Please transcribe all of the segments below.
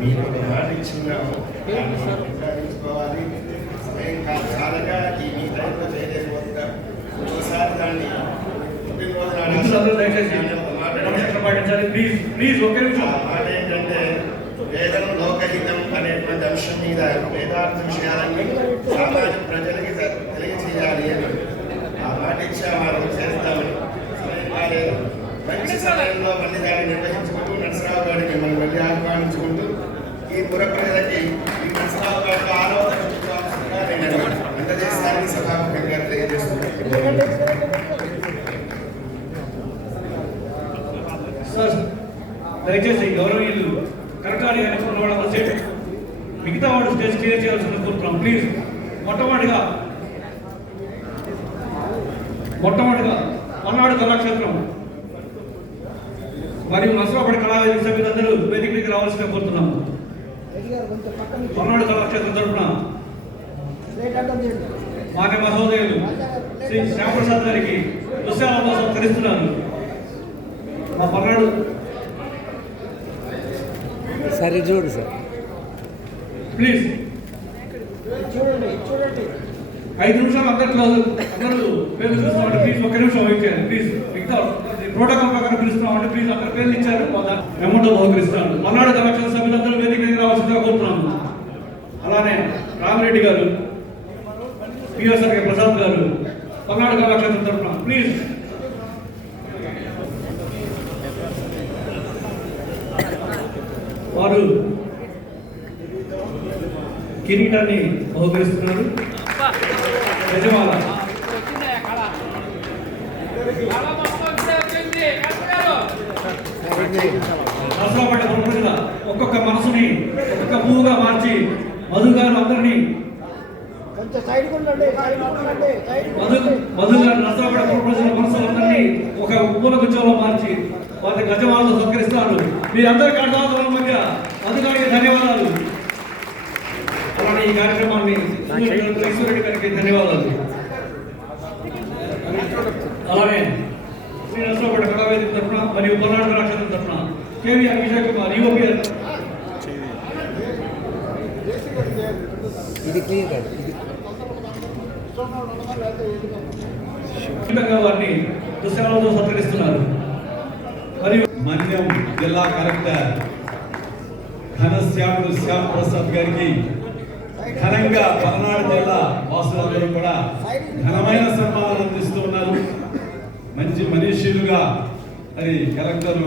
మీరు మాటించుకున్నాము తీసుకోవాలి సమయం చాలగా ఈ మీ టైంలో చేయలేకపోతుందా ఒకసారి దాన్ని మాట ఏంటంటే వేదం లోకహితం అనేటువంటి అంశం మీద వేదార్థ విషయాలన్నీ సామాజిక ప్రజలకి తెలియచేయాలి అని ఆ మాట ఇచ్చాము చేస్తామని సమయం కాలేదు మంచి సమయంలో మళ్ళీ దాన్ని నిర్వహించుకుంటూ నరసరావు గారిని మిమ్మల్ని మళ్ళీ ఆహ్వానించుకుంటూ ఈ పుర ప్రజలకి ఈ నరసరావు గారితో ఆలోచించాల్సిందిగా నేను అందజేస్తానని సభాముఖంగా తెలియజేస్తున్నాను. దయచేసి గౌరవీయులు కరెక్టాలి వాళ్ళ మిగతా వాడు స్టేజ్ క్లియర్ చేయాల్సిన కోరుతున్నాం. ప్లీజ్ మొట్టమొదటిగా పల్నాడు కళాక్షేత్రం మరియు నర్సరావుపేట కళావేదిక సభ్యులందరూ వేదిక దగ్గర రావాల్సిన కోరుతున్నాము. పల్నాడు కళాక్షేత్రం తరఫున మాన్య మహోదయులు శ్రీ శ్యామప్రసాద్ గారికి దుశ్శాలను సత్కరిస్తున్నారు. మా పల్నాడు సరే చూడు సార్ ప్లీజ్ 5 నిమిషాలు అందరూ పేర్లు చూస్తున్నామంటే ప్లీజ్ 1 నిమిషం వెయిట్ చేయండి ప్లీజ్. మిగతా ప్రోటోకాల్ ప్రకారం పిలుస్తున్నామంటే ప్లీజ్ అందరు పేర్లు ఇచ్చారు అమౌంట్ బహుకరిస్తున్నాను. పల్నాడు కళాక్షేత్ర సభ్యులందరూ వేదిక దగ్గర రావాల్సిందిగా కోరుతున్నాము. అలానే రామిరెడ్డి గారు, పిఎస్ఆర్ ప్రసాద్ గారు పల్నాడు కళాక్షేత్రం తరఫున ప్లీజ్. వారు కిరీటాన్ని బహుకరిస్తున్నారు. యజమాల నరసరావుపేట ప్రజల ఒక్కొక్క మనసుని ఒక్కొక్క పువ్వుగా మార్చి మధు గారు అందరినీ మధు గారు నరసరావుపేట ప్రజల మనసులందరినీ ఒక పూల గుచ్చంలో మార్చి వారి గజమాలతో సత్కరిస్తారు. మీ అందరి కర్తవ్యాల మధ్య మధు గారికి ధన్యవాదాలు. అలానే ఈ కార్యక్రమాన్ని ఈశ్వరుడి గారికి ధన్యవాదాలు. అలానే శ్రీ నరసరావుపేట కళావేదిక తరఫున మరియు పల్నాడు కళాక్షేత్రం తరఫున కేవీఆర్ విజయ్ కుమార్ యువపిఆర్ వారిని దుశ్శాలతో సత్కరిస్తున్నారు. మరియు మన్యం జిల్లా కలెక్టర్ ఘనశ్యాముడు శ్యామ్ ప్రసాద్ గారికి ఘనంగా పల్నాడు జిల్లా వాసులందరూ కూడా ఘనమైన సన్మానాలు అందిస్తూ ఉన్నారు. మంచి మనీషులుగా అది కలెక్టర్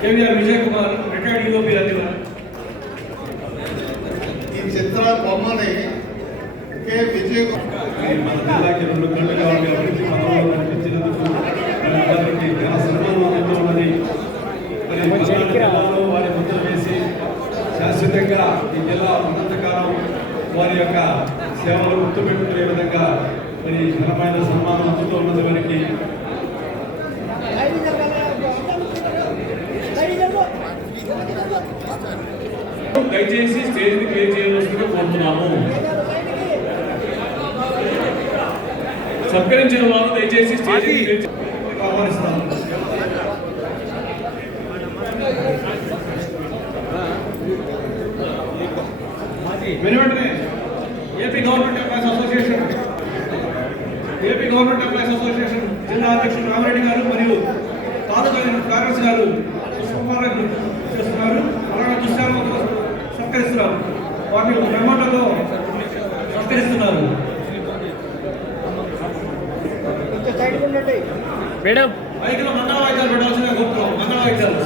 కేవీఆర్ విజయ్ కుమార్ రిటైర్డ్ యువపీ అధికారి. ఈ చిత్ర బొమ్మని విజయ్ మన జిల్లాకి 2 కళ్ళు కావాలి అభివృద్ధి పదవులు కనిపించినందుకు వారికి ఘన సన్మానం అందుతూ ఉన్నది. మరి పల్నాడు జిల్లాలో వారి ముద్ర వేసి శాశ్వతంగా ఈ జిల్లా ఉన్నంతకాలం వారి యొక్క సేవలు గుర్తుపెట్టుకునే విధంగా మరి ఘనమైన సన్మానం అందుతూ ఉన్నది. వారికి దయచేసి స్టేజ్ ని క్లియర్ చేయవలసిందిగా కోరుతున్నాము. సత్కరించిన వారు దయచేసి స్టేజీ ఆహ్వానిస్తాను. వెనువెంటనే ఏపీ గవర్నమెంట్ ఎంప్లాయీస్ అసోసియేషన్ జిల్లా అధ్యక్షుడు రామిరెడ్డి గారు మరియు తాలూకా కార్యదర్శి గారు సుకుమారాన్ని చేస్తున్నారు. అలాగే దుశ్శాలను సత్కరిస్తున్నారు. వాటిని మెమోటోలో సత్కరిస్తున్నారు. మేడం మైకులో మంగళ వాయిద్యాలు పెట్టాల్సిందిగా కోరుతున్నాం. మంగళ వాయిద్యాలు